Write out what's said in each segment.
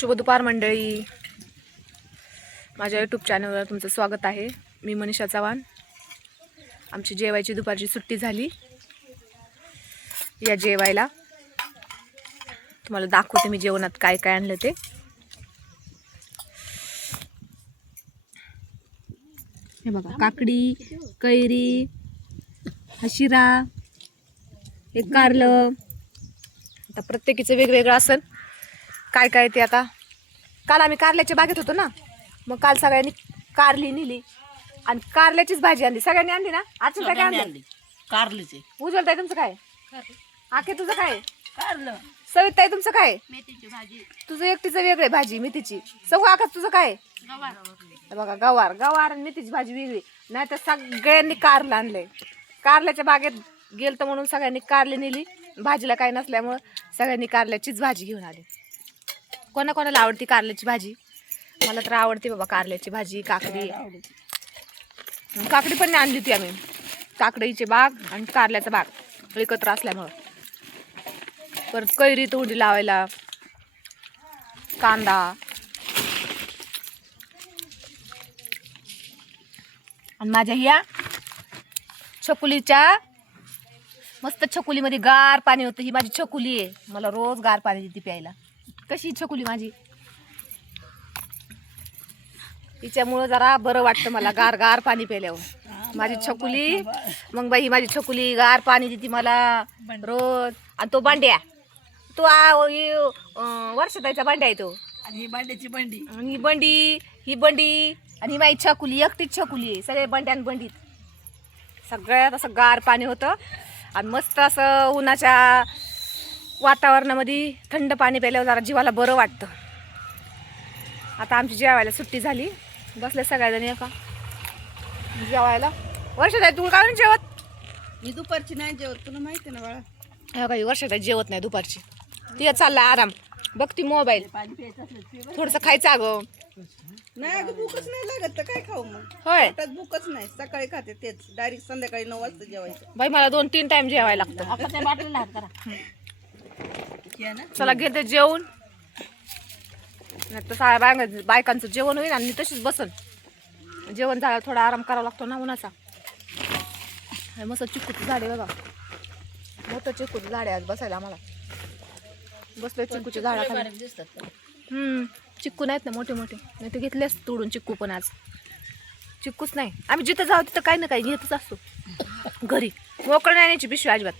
शुभ दुपार मंडळी, माझ्या यूट्यूब चॅनलवर तुमचं स्वागत आहे. मी मनीषा चव्हाण. आमची जेवायची दुपारची सुट्टी झाली. या जेवायला तुम्हाला दाखवते मी जेवणात काय काय आणलं ते. हे बघा, काकडी, कैरी, हशिरा, एक कारलं. आता प्रत्येकीचं वेगवेगळं असेल काय काय ते. आता काल आम्ही कारल्याच्या बागेत होतो ना, मग काल सगळ्यांनी कारली नेली आणि कारल्याचीच भाजी आणली. सगळ्यांनी आणली ना? आजचं काय आणली? कारलीचे. उज्ज्वलताई तुमचं काय? आखे तुझं काय? कारलं. सविताई तुमचं काय? मेथीची भाजी. तुझं एकटीचं वेगळं आहे भाजी मेथीची. सगळं आकाश तुझं काय? बघा, गवार गवार आणि मेथीची भाजी वेगळी. नाही तर सगळ्यांनी कारलं आणलंय. कारल्याच्या बागेत गेलतं म्हणून सगळ्यांनी कारली नेली. भाजीला काही नसल्यामुळं सगळ्यांनी कारल्याचीच भाजी घेऊन आली. कोणाकोणाला आवडती कारल्याची भाजी? मला तर आवडते बाबा कारल्याची भाजी. काकडी पण आणली होती आम्ही. काकडीचे बाग आणि कारल्याचा बाग एकत्र असल्यामुळं. परत कैरी तोंडी लावायला, कांदा आणि माझ्या ह्या छकुलीच्या मस्त छकुलीमध्ये गार पाणी होतं. ही माझी छकुली आहे, मला रोज गार पाणी देते प्यायला. कशी छकुली माझी? तिच्यामुळं जरा बरं वाटतं मला गार गार पाणी प्यायल्यावर. माझी छकुली, मग बाई माझी छकुली गार पाणी देते मला रोज. आणि तो बांड्या, तो वर्षाताईचा बांड्या आहे तो. आणि ही बांड्याची बंडी. आणि ही बंडी आणि ही माझी छकुली, एकटीच छकुली आहे. सगळे बंड्यान बंडीत. सगळ्यात असं गार पाणी होतं आणि मस्त असं उन्हाच्या वातावरणामध्ये थंड पाणी प्यायल्यावर जरा जीवाला बरं वाटतं. आता आमची जेवायला सुट्टी झाली, बसले सगळ्याजणी एका जेवायला. वर्षाताई तू काय जेवत? मी दुपारची नाही जेवत, तुला माहिती ना बाळा. ह्या काही वर्षाताई जेवत नाही दुपारची. तिला चालला आराम, बघती मोबाईल. पाणी प्यायचं असलं थोडंसं खायचं अगं. नाही अगं, भूकच नाही लागत तर काय खाऊ मग. होय पोटात भूकच नाही. सकाळी खाते तेच, डायरेक्ट संध्याकाळी 9 वाजता जेवायचं. बाई, मला 2-3 टाइम जेवायला लागतं. चला घेते जेवून. नाही तर साऱ्या बायकांचं जेवण होईल आणि मी तशीच बसन. जेवण झालं थोडा आराम करावा लागतो ना उन्हाचा. मस्त चिक्कूचं झाड आहे बघा, मोठं चिक्कूचं झाड आहे. आज बसायला आम्हाला बसलोय चिक्कूच्या झाडाखाली. चिक्कू नाहीत ना मोठे मोठे, नाही तर घेतलेच तोडून चिक्कू. पण आज चिक्कूच नाही. आम्ही जिथं जाऊ तिथं काही ना काही घेतच असतो. घरी मोकळं नाही न्यायची पिशवी अजिबात.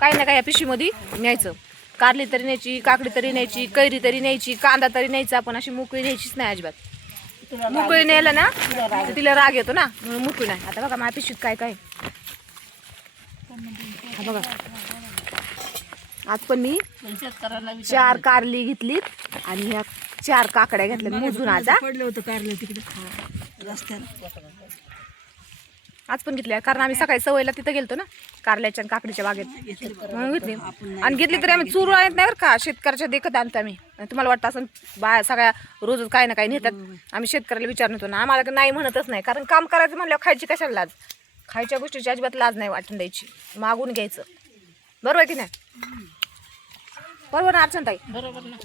काही ना काही या पिशवीमध्ये न्यायचं. कारली तरी न्यायची, काकडी तरी न्यायची, कैरी तरी न्यायची, कांदा तरी न्यायचा. पण अशी मोकळी न्यायचीच नाही अजिबात. मोकळी न्यायला ना तिला राग येतो ना, म्हणून मोकळी नाही. आता बघा माझ्या पिशवीत काय काय बघा. आज पण मी 4 कारली घेतली आणि ह्या 4 काकड्या घेतल्या मोजून. आज पडलं होतं कारलं तिकडे रस्त्याला. आज पण घेतल्या, कारण आम्ही सकाळी सवयला तिथं गेलतो ना कारल्याच्या आणि काकडीच्या बागेत, म्हणून घेतली. आणि घेतली तरी आम्ही चूर आणत नाही बरं का, शेतकऱ्याच्या देखत आणतो आम्ही. तुम्हाला वाटतं असं बाया सगळ्या रोजच काय ना काय नेतात. आम्ही शेतकऱ्याला विचार नव्हतो ना, आम्हाला नाही म्हणतच नाही. कारण काम करायचं म्हणल्यावर खायची कशाला लाज? खायच्या गोष्टीची अजिबात लाज नाही वाटून द्यायची, मागून घ्यायचं. बरोबर आहे की नाही? बरोबर ना अर्चनाताई? बरोबर ना.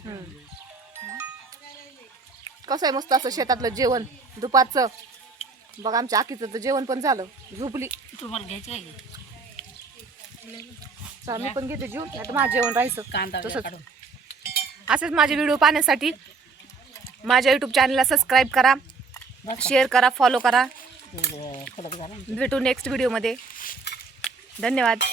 कसं आहे मस्त असं शेतातलं जेवण दुपारचं. बघा आमच्या आखीचं तर जेवण पण झालं, झोपली. तुम्हाला घ्यायचं आहे? चला मी पण घेते जेवण, नाही तर माझं जेवण राहायचं. कांदा तसंच असेच माझे व्हिडिओ पाहण्यासाठी माझ्या यूट्यूब चॅनलला सबस्क्राईब करा, शेअर करा, फॉलो करा. भेटू नेक्स्ट व्हिडिओमध्ये. धन्यवाद.